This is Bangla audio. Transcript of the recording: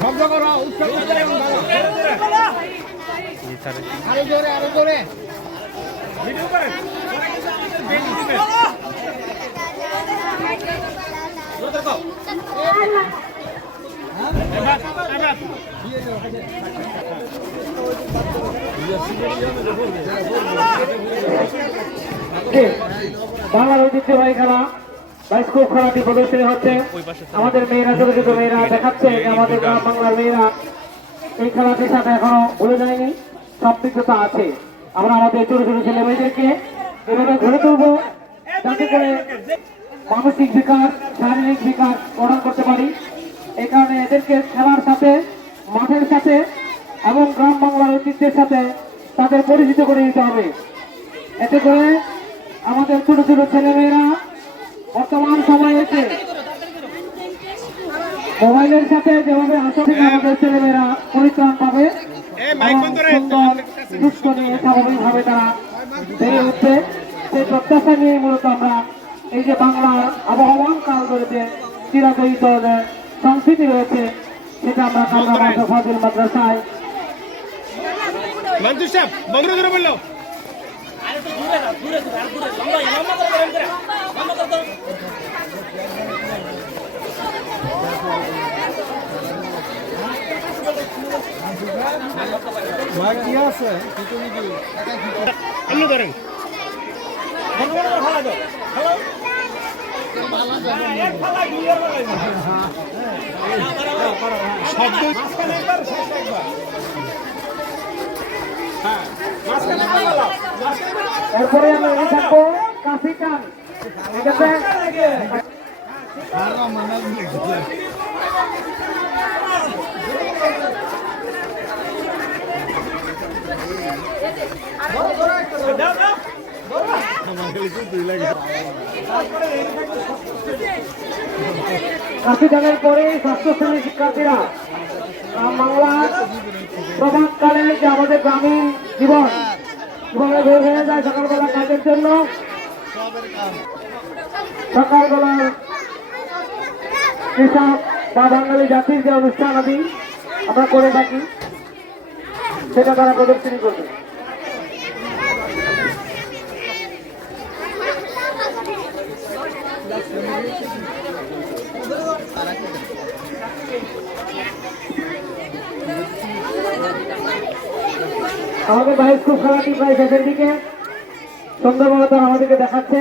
শব্দ করো, উৎসব আরো জোরে, আরো জোরে ভিডিও করেন। বাংলার ঐতিহ্যবাহী খেলা বাইস্কোপ খেলাটি প্রদর্শনী হচ্ছে। আমাদের মেয়েরা, ছোট ছোট মেয়েরা দেখাচ্ছে যে আমাদের গ্রাম বাংলার মেয়েরা এই খেলাটির সাথে এখনো ভুলে যায়নি, সম্পৃক্ততা আছে। আমরা আমাদের ছোট ছোট ছেলে মেয়েদেরকে এভাবে গড়ে তুলবো যাতে করে মানসিক বিকাশ, শারীরিক বিকাশ গঠন করতে পারি। এই কারণে এদেরকে খেলার সাথে, মাঠের সাথে এবং গ্রাম বাংলার ঐতিহ্যের সাথে তাদের পরিচিত করে দিতে হবে। এতে করে আমাদের ছোট ছোট ছেলেমেয়েরা বর্তমান সময়ে এসে মোবাইলের সাথে যেভাবে আসলে আমাদের ছেলেমেয়েরা পরিত্রাণ পাবে, সুন্দর সুস্থ নিয়ে স্বাভাবিকভাবে তারা বেড়ে উঠবে, সেই প্রত্যাশা নিয়ে মূলত আমরা এই যে বাংলার আবহমান কাল ধরে যে চিরাচরিত সংস্কৃতি রয়েছে সেটা আমরা কামরাঙ্গা ফাজিল মাদ্রাসায় মঞ্জুর সাহেব বন্ধ করে বললো। বাকি আছে অন্য ধরেন শব্দ এরপরে আমরা এই থাকবো কাশি টান। ঠিক আছে, কাশি টানের পরে ষষ্ঠ শ্রেণীর শিক্ষার্থীরা বাংলার প্রভাতকালে যে আমাদের গ্রামীণ জীবন কিভাবে বের হয়ে যায় সকালবেলা কাজের জন্য, সকালবেলার কৃষক বা বাঙালি জাতির যে অনুষ্ঠান আদি আমরা করে থাকি সেটা তারা প্রদর্শনী করবে। আমাদের বাইস্কোপ খেলাটি প্রায় শেষের দিকে, সুন্দরভাবে তারা আমাদেরকে দেখাচ্ছে।